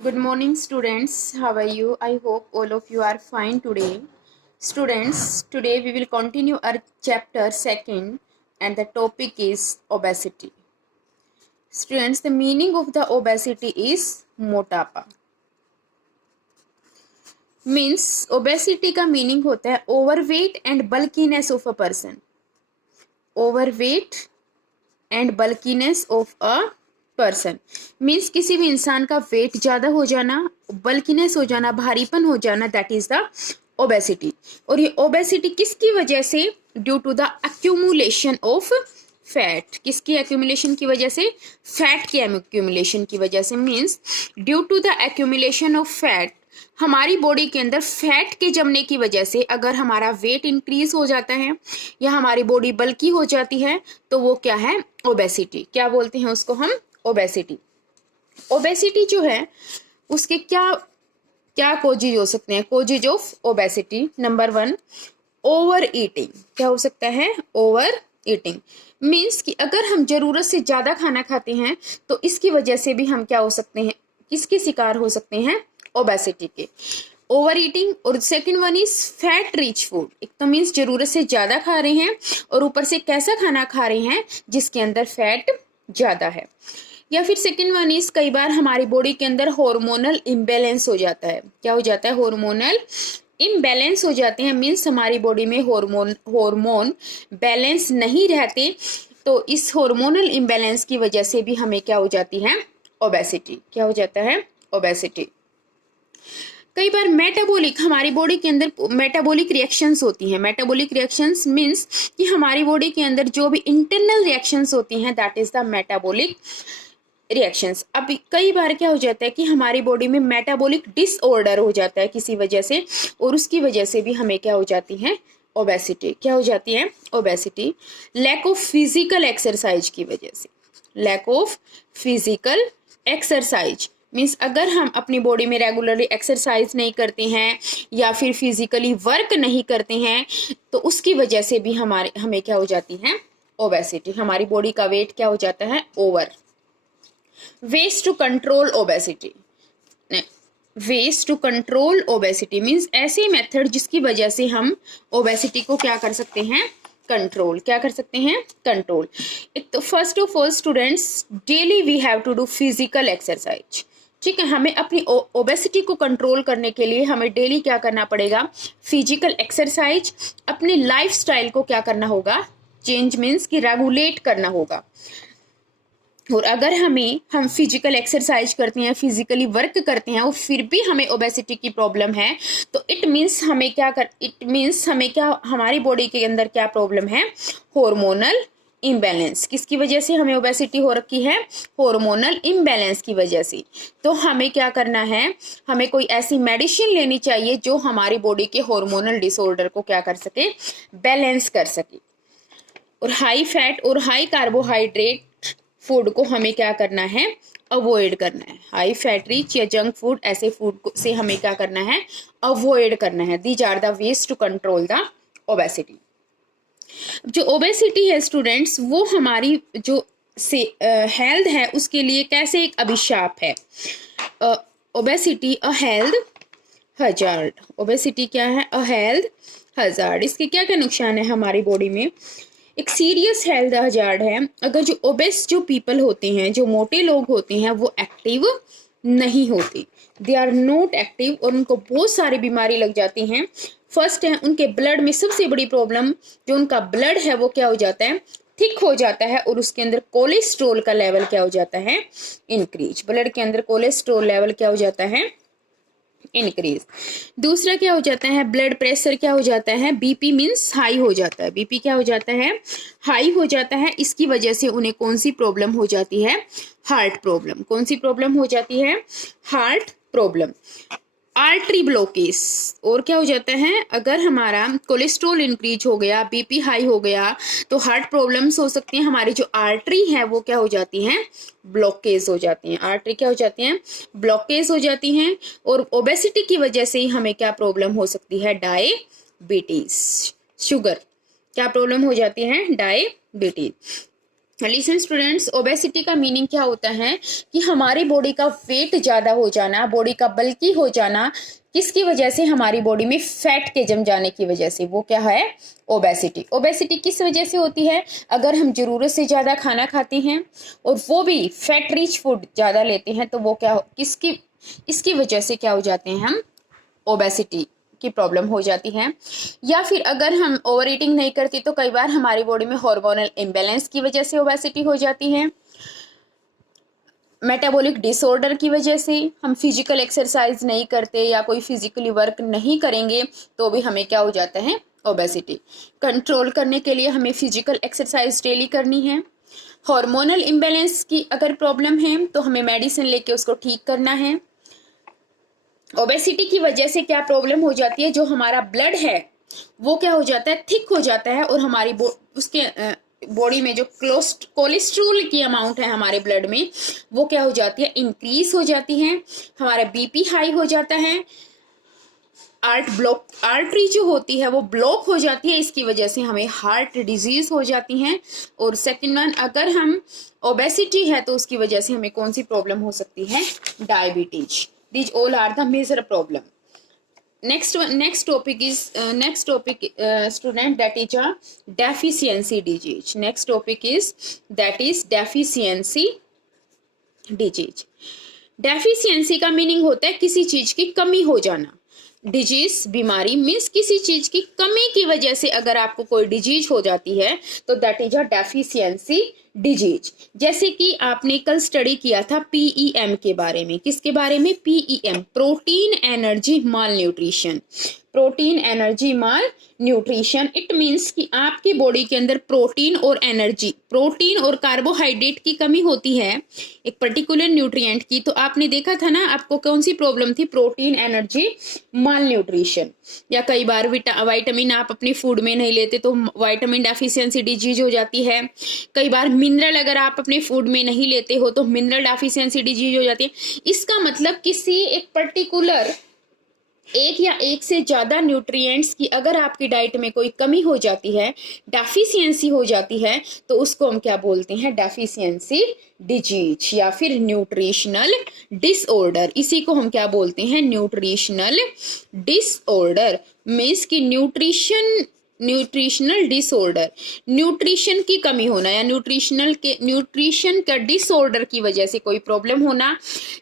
Good morning, students. How are you? I hope all of you are fine today. Students, today we will continue our chapter second, and the topic is obesity. Students, the meaning of the obesity is motapa. Means obesity का meaning होता है overweight and bulkiness of a person. Overweight and bulkiness of a person means किसी भी इंसान का wait ज्यादा हो जाना, बल्कीनेस हो जाना, भारीपन हो जाना, दैट इज द ओबेसिटी। और ये ओबेसिटी किसकी वजह से? Due to the accumulation of fat. किसकी एक्यूमुलेशन की वजह से? फैट की एक्यूमुलेशन की वजह से। Means due to the accumulation of fat, हमारी बॉडी के अंदर फैट के जमने की वजह से अगर हमारा वेट इंक्रीज हो जाता है या हमारी बॉडी बल्की हो जाती है तो वो क्या है? ओबेसिटी। क्या बोलते हैं उसको हम? ओबेसिटी। ओबेसिटी जो है उसके क्या क्या कोजेज हो सकते हैं? Causes of obesity, number 1 over eating. क्या हो सकता है? Over eating. मीन्स कि अगर हम जरूरत से ज्यादा खाना खाते हैं तो इसकी वजह से भी हम क्या हो सकते हैं? किसके शिकार हो सकते हैं? ओबेसिटी के। Over eating. और second one is fat rich food. एक तो मीन्स जरूरत से ज्यादा खा रहे हैं और ऊपर से कैसा खाना खा रहे हैं जिसके अंदर फैट ज्यादा है। या फिर सेकेंड वन इज कई बार हमारी बॉडी के अंदर हार्मोनल इम्बैलेंस हो जाता है। क्या हो जाता है? हार्मोनल इम्बैलेंस हो जाते हैं। मीन्स हमारी बॉडी में हार्मोन बैलेंस नहीं रहते, तो इस हार्मोनल इम्बैलेंस की वजह से भी हमें क्या हो जाती है? ओबेसिटी। क्या हो जाता है? ओबेसिटी। कई बार मेटाबॉलिक, हमारी बॉडी के अंदर मेटाबॉलिक रिएक्शंस होती हैं। मेटाबॉलिक रिएक्शंस मीन्स कि हमारी बॉडी के अंदर जो भी इंटरनल रिएक्शंस होती हैं, that is the metabolic reactions. अब कई बार क्या हो जाता है कि हमारी बॉडी में मेटाबॉलिक डिसऑर्डर हो जाता है किसी वजह से, और उसकी वजह से भी हमें क्या हो जाती है? ओबेसिटी। क्या हो जाती है? Obesity. Lack of physical exercise की वजह से। Lack of physical exercise means अगर हम अपनी बॉडी में रेगुलरली एक्सरसाइज नहीं करते हैं या फिर फिजिकली वर्क नहीं करते हैं तो उसकी वजह से भी हमें क्या हो जाती है? ओबेसिटी। हमारी बॉडी का वेट क्या हो जाता है? Over. Ways to control obesity. Ways to control obesity means ऐसे मेथड जिसकी वजह से हम ओबेसिटी को क्या कर सकते हैं? कंट्रोल। क्या कर सकते हैं? कंट्रोल। एक तो first of all students, daily we have to do physical exercise. ठीक है, हमें अपनी ओबेसिटी को कंट्रोल करने के लिए हमें डेली क्या करना पड़ेगा? Physical exercise. अपने लाइफस्टाइल को क्या करना होगा? चेंज मीन्स कि रेगुलेट करना होगा। और अगर हम फिजिकल एक्सरसाइज करते हैं, फिजिकली वर्क करते हैं और फिर भी हमें ओबेसिटी की प्रॉब्लम है तो इट मीन्स हमें क्या हमारी बॉडी के अंदर क्या प्रॉब्लम है? Hormonal imbalance. किसकी वजह से हमें ओबेसिटी हो रखी है? हार्मोनल इम्बैलेंस की वजह से। तो हमें क्या करना है? हमें कोई ऐसी मेडिसिन लेनी चाहिए जो हमारी बॉडी के हार्मोनल डिसऑर्डर को क्या कर सके? बैलेंस कर सके। और हाई फैट और हाई कार्बोहाइड्रेट फूड को हमें क्या करना है? अवॉइड करना है। हाई फैट रिच या जंक फूड, ऐसे फूड से हमें क्या करना है? अवॉइड करना है। These are the ways to control the obesity. जो ओबेसिटी है स्टूडेंट्स, वो हमारी जो से हेल्थ है उसके लिए कैसे एक अभिशाप है। ओबेसिटी अ हेल्थ हजार्ड। ओबेसिटी क्या है? अ हेल्थ हजार्ड। इसके क्या क्या नुकसान है हमारी बॉडी में? एक सीरियस हेल्थ हजार्ड है। अगर जो ओबेस जो पीपल होते हैं, जो मोटे लोग होते हैं, वो एक्टिव नहीं होते, दे आर नॉट एक्टिव, और उनको बहुत सारी बीमारी लग जाती हैं। फर्स्ट है उनके ब्लड में सबसे बड़ी प्रॉब्लम, जो उनका ब्लड है वो क्या हो जाता है? थिक हो जाता है, और उसके अंदर कोलेस्ट्रोल का लेवल क्या हो जाता है? इंक्रीज। ब्लड के अंदर कोलेस्ट्रोल लेवल क्या हो जाता है? इंक्रीज। दूसरा क्या हो जाता है? ब्लड प्रेशर क्या हो जाता है? बीपी मीन्स हाई हो जाता है। बीपी क्या हो जाता है? हाई हो जाता है। इसकी वजह से उन्हें कौन सी प्रॉब्लम हो जाती है? Heart problem. कौन सी प्रॉब्लम हो जाती है? Heart problem. Artery blockage. और क्या हो जाता है? अगर हमारा कोलेस्ट्रॉल इंक्रीज हो गया, बीपी हाई हो गया, तो हार्ट प्रॉब्लम्स हो सकती हैं। हमारी जो आर्टरी है वो क्या हो जाती हैं? ब्लॉकेज हो जाती हैं। आर्टरी क्या हो जाती हैं? ब्लॉकेज हो जाती हैं। और ओबेसिटी की वजह से ही हमें क्या प्रॉब्लम हो सकती है? Diabetes, sugar. क्या प्रॉब्लम हो जाती है? डायबिटीज। लिसन स्टूडेंट्स, ओबेसिटी का मीनिंग क्या होता है कि हमारी बॉडी का वेट ज़्यादा हो जाना, बॉडी का बल्की हो जाना, किसकी वजह से? हमारी बॉडी में फैट के जम जाने की वजह से, वो क्या है? ओबेसिटी। ओबेसिटी किस वजह से होती है? अगर हम ज़रूरत से ज़्यादा खाना खाते हैं और वो भी फैट रिच फूड ज़्यादा लेते हैं, तो वो क्या किसकी इसकी वजह से क्या हो जाते हैं हम? ओबेसिटी की प्रॉब्लम हो जाती है। या फिर अगर हम ओवर ईटिंग नहीं करते तो कई बार हमारी बॉडी में हार्मोनल इम्बैलेंस की वजह से ओबेसिटी हो जाती है। मेटाबॉलिक डिसऑर्डर की वजह से, हम फिजिकल एक्सरसाइज नहीं करते या कोई फिजिकली वर्क नहीं करेंगे तो भी हमें क्या हो जाता है? ओबेसिटी। कंट्रोल करने के लिए हमें फिजिकल एक्सरसाइज डेली करनी है। हार्मोनल इम्बैलेंस की अगर प्रॉब्लम है तो हमें मेडिसिन लेके उसको ठीक करना है। ओबेसिटी की वजह से क्या प्रॉब्लम हो जाती है? जो हमारा ब्लड है वो क्या हो जाता है? थिक हो जाता है, और हमारी उसके बॉडी में जो कोलेस्ट्रॉल की अमाउंट है हमारे ब्लड में, वो क्या हो जाती है? इंक्रीज हो जाती है। हमारा बीपी हाई हो जाता है। आर्टरी जो होती है वो ब्लॉक हो जाती है, इसकी वजह से हमें हार्ट डिजीज हो जाती हैं। और सेकंड वन, अगर हम ओबेसिटी है तो उसकी वजह से हमें कौन सी प्रॉब्लम हो सकती है? Diabetes. These all are the major problem. Next topic is student, that is a deficiency disease. Next topic is deficiency disease. Deficiency का मीनिंग होता है किसी चीज की कमी हो जाना। डिजीज बीमारी मीन्स किसी चीज की कमी की वजह से अगर आपको कोई डिजीज हो जाती है तो that is a deficiency disease. जैसे कि आपने कल स्टडी किया था पीईएम के बारे में। किसके बारे में? PEM, protein energy mall nutrition. Protein energy mall nutrition, it means कि आपकी बॉडी के अंदर प्रोटीन और एनर्जी, प्रोटीन और कार्बोहाइड्रेट की कमी होती है एक पर्टिकुलर न्यूट्रिएंट की। तो आपने देखा था ना, आपको कौन सी प्रॉब्लम थी? प्रोटीन एनर्जी माल न्यूट्रिशन। या कई बार विटामिन आप अपनी फूड में नहीं लेते तो विटामिन डेफिशिएंसी डिजीज हो जाती है। कई बार मिनरल अगर आप अपने फूड में नहीं लेते हो तो मिनरल डेफिशिएंसी डिजीज हो जाती है। इसका मतलब किसी एक पर्टिकुलर एक या एक से ज्यादा न्यूट्रिएंट्स की अगर आपकी डाइट में कोई कमी हो जाती है, डेफिशिएंसी हो जाती है, तो उसको हम क्या बोलते हैं? डेफिशिएंसी डिजीज या फिर न्यूट्रिशनल डिसऑर्डर। इसी को हम क्या बोलते हैं? Nutritional disorder. मीन्स की न्यूट्रिशनल डिसऑर्डर, न्यूट्रिशन की कमी होना या न्यूट्रिशन का डिसऑर्डर की वजह से कोई प्रॉब्लम होना,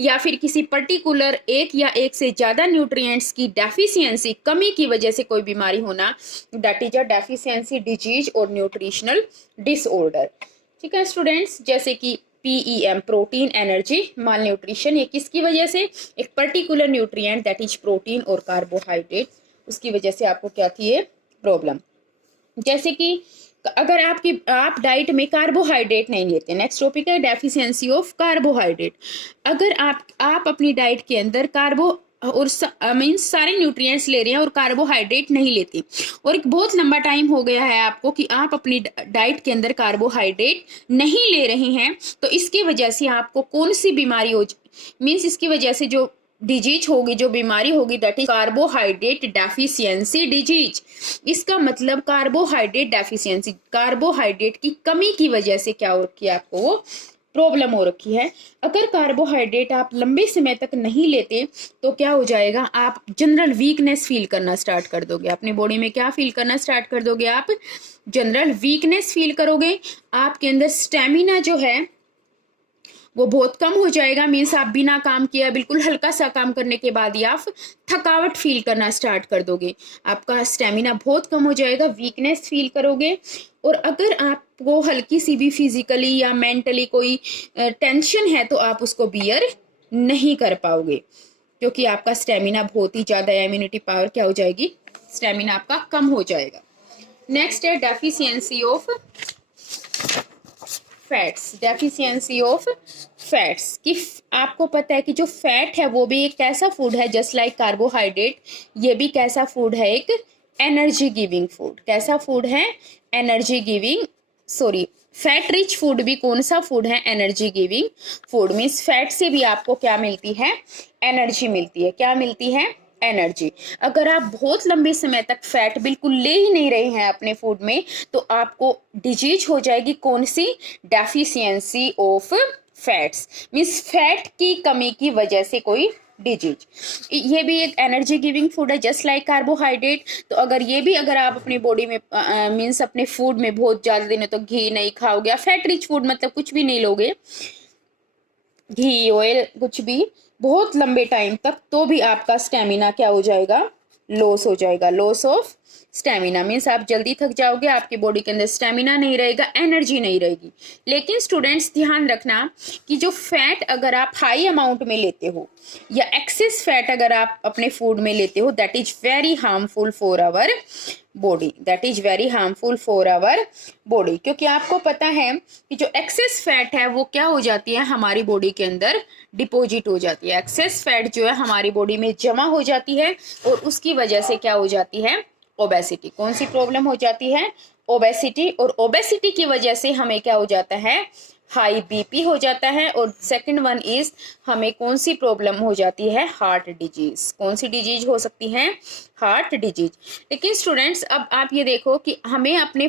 या फिर किसी पर्टिकुलर एक या एक से ज्यादा न्यूट्रिएंट्स की डेफिशिएंसी कमी की वजह से कोई बीमारी होना, that is a deficiency disease और न्यूट्रिशनल डिसऑर्डर। ठीक है स्टूडेंट्स, जैसे कि पीईएम, प्रोटीन एनर्जी माल न्यूट्रिशन, ये किसकी वजह से? एक particular nutrient that is protein और कार्बोहाइड्रेट, उसकी वजह से आपको क्या थी? ये प्रॉब्लम। जैसे कि अगर आप डाइट में कार्बोहाइड्रेट नहीं लेते, नेक्स्ट टॉपिक है डेफिशिएंसी ऑफ कार्बोहाइड्रेट। अगर आप अपनी डाइट के अंदर कार्बो और मीन्स सारे न्यूट्रिएंट्स ले रहे हैं और कार्बोहाइड्रेट नहीं लेते, और एक बहुत लंबा टाइम हो गया है आपको कि आप अपनी डाइट के अंदर कार्बोहाइड्रेट नहीं ले रहे हैं, तो इसकी वजह से आपको कौन सी बीमारी हो मीन्स इसकी वजह से जो डिजीज होगी, जो बीमारी होगी, that is carbohydrate deficiency disease. इसका मतलब कार्बोहाइड्रेट डेफिशिएंसी, कार्बोहाइड्रेट की कमी की वजह से क्या हो रखी है? आपको वो प्रॉब्लम हो रखी है। अगर कार्बोहाइड्रेट आप लंबे समय तक नहीं लेते तो क्या हो जाएगा? आप जनरल वीकनेस फील करना स्टार्ट कर दोगे। अपने बॉडी में क्या फील करना स्टार्ट कर दोगे? आप जनरल वीकनेस फील करोगे। आपके अंदर स्टेमिना जो है वो बहुत कम हो जाएगा। मीन्स आप बिना काम किया, बिल्कुल हल्का सा काम करने के बाद ही आप थकावट फील करना स्टार्ट कर दोगे। आपका स्टेमिना बहुत कम हो जाएगा, वीकनेस फील करोगे। और अगर आपको हल्की सी भी फिजिकली या मेंटली कोई टेंशन है तो आप उसको बियर नहीं कर पाओगे, क्योंकि आपका स्टेमिना बहुत ही ज़्यादा, इम्यूनिटी पावर क्या हो जाएगी? स्टेमिना आपका कम हो जाएगा। नेक्स्ट है deficiency of fats. Deficiency of fats कि आपको पता है कि जो फैट है वो भी एक कैसा फूड है, जस्ट लाइक कार्बोहाइड्रेट, ये भी कैसा फूड है? एक एनर्जी गिविंग फूड। कैसा फूड है? Energy giving, fat rich food भी कौन सा फूड है? Energy giving food. Means fat से भी आपको क्या मिलती है? एनर्जी मिलती है। क्या मिलती है? एनर्जी। अगर आप बहुत लंबे समय तक फैट बिल्कुल ले ही नहीं रहे हैं अपने फूड में, तो आपको डिजीज हो जाएगी। कौन सी? Deficiency of fats, means fat की कमी की वजह से कोई डिजीज। ये भी एक एनर्जी गिविंग फूड है, जस्ट लाइक कार्बोहाइड्रेट। तो अगर ये भी अगर आप अपनी बॉडी में मीन्स अपने फूड में बहुत ज़्यादा दिनों तक घी नहीं खाओगे, या फैट रिच फूड मतलब कुछ भी नहीं लोगे, घी ऑयल कुछ भी बहुत लंबे टाइम तक, तो भी आपका स्टेमिना क्या हो जाएगा? लॉस हो जाएगा। लॉस ऑफ स्टेमिना मीन्स आप जल्दी थक जाओगे, आपकी बॉडी के अंदर स्टेमिना नहीं रहेगा, एनर्जी नहीं रहेगी। लेकिन स्टूडेंट्स ध्यान रखना कि जो फैट अगर आप हाई अमाउंट में लेते हो या एक्सेस फैट अगर आप अपने फूड में लेते हो, that is very harmful for our body, that is very harmful for our body. क्योंकि आपको पता है कि जो एक्सेस फैट है वो क्या हो जाती है? हमारी बॉडी के अंदर डिपॉजिट हो जाती है। एक्सेस फैट जो है हमारी बॉडी में जमा हो जाती है, और उसकी वजह से क्या हो जाती है? ओबेसिटी। कौन सी प्रॉब्लम हो जाती है? ओबेसिटी। और ओबेसिटी की वजह से हमें क्या हो जाता है? हाई बीपी हो जाता है। और सेकंड वन इज हमें कौन सी प्रॉब्लम हो जाती है? Heart disease. कौन सी डिजीज हो सकती है? Heart disease. लेकिन स्टूडेंट्स अब आप ये देखो कि हमें अपने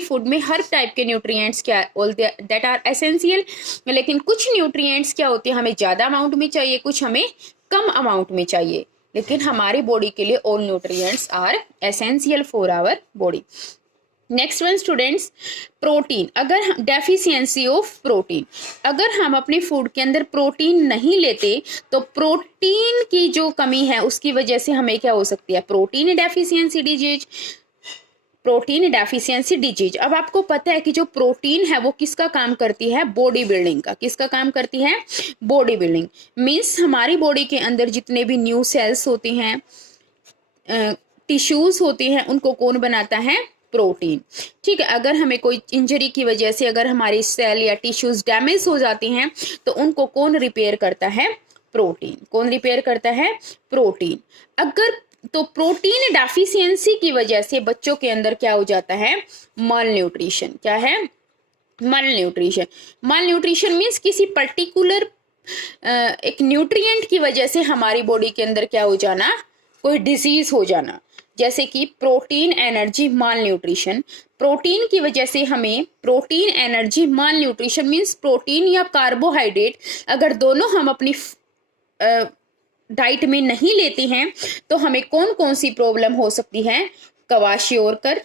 फूड में हर टाइप के न्यूट्रिएंट्स क्या ऑल दैट आर एसेंशियल, लेकिन कुछ न्यूट्रिएंट्स क्या होते हैं हमें ज़्यादा अमाउंट में चाहिए, कुछ हमें कम अमाउंट में चाहिए। लेकिन हमारी बॉडी के लिए all nutrients are essential for our body. Next one students, protein. अगर डेफिशिएंसी ऑफ प्रोटीन, अगर हम अपने फूड के अंदर प्रोटीन नहीं लेते, तो प्रोटीन की जो कमी है उसकी वजह से हमें क्या हो सकती है? Protein deficiency disease. Protein deficiency disease. अब आपको पता है कि जो प्रोटीन है वो किसका काम करती है? बॉडी बिल्डिंग का। किसका काम करती है? Body building. मीन्स हमारी बॉडी के अंदर जितने भी न्यू सेल्स होते हैं, टिश्यूज होते हैं, उनको कौन बनाता है? प्रोटीन। ठीक है, अगर हमें कोई इंजरी की वजह से अगर हमारी सेल या टिश्यूज डैमेज हो जाती हैं, तो उनको कौन रिपेयर करता है? प्रोटीन। कौन रिपेयर करता है? प्रोटीन। अगर तो प्रोटीन डेफिशिएंसी की वजह से बच्चों के अंदर क्या हो जाता है? मल न्यूट्रिशन। क्या है? मल न्यूट्रिशन। मल न्यूट्रिशन मीन्स किसी पर्टिकुलर एक न्यूट्रिएंट की वजह से हमारी बॉडी के अंदर क्या हो जाना? कोई डिजीज हो जाना। जैसे कि प्रोटीन एनर्जी माल न्यूट्रिशन। प्रोटीन की वजह से हमें प्रोटीन एनर्जी माल न्यूट्रिशन मीन्स प्रोटीन या कार्बोहाइड्रेट अगर दोनों हम अपनी डाइट में नहीं लेते हैं, तो हमें कौन कौन सी प्रॉब्लम हो सकती है? क्वाशियोरकर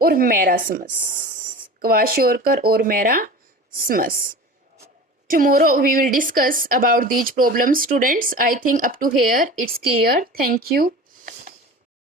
और मैरास्मस। क्वाशियोरकर और marasmus. Tomorrow we will discuss about these problems, students. I think up to here it's clear. Thank you.